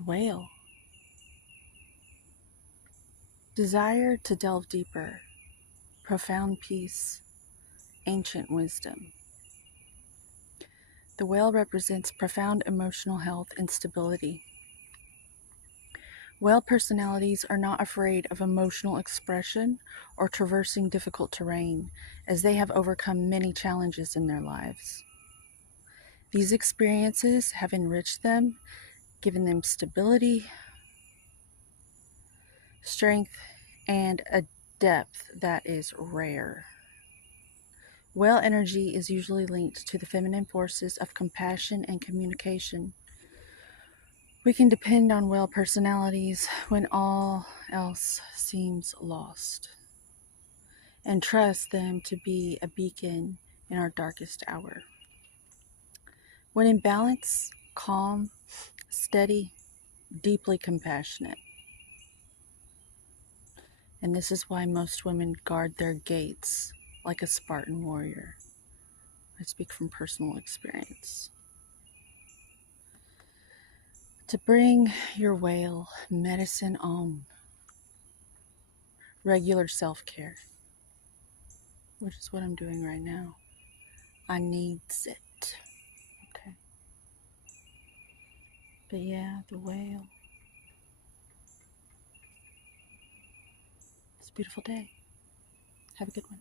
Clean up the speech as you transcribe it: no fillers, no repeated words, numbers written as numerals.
The whale. Desire to delve deeper, profound peace, ancient wisdom. The whale represents profound emotional health and stability. Whale personalities are not afraid of emotional expression or traversing difficult terrain, as they have overcome many challenges in their lives. These experiences have enriched them, given them stability, strength, and a depth that is rare. Whale energy is usually linked to the feminine forces of compassion and communication. We can depend on whale personalities when all else seems lost, and trust them to be a beacon in our darkest hour. When in balance, calm, steady, deeply compassionate. And this is why most women guard their gates like a Spartan warrior. I speak from personal experience. To bring your whale medicine on, regular self-care, which is what I'm doing right now. I needs it. Okay. But yeah, the whale. It's a beautiful day. Have a good one.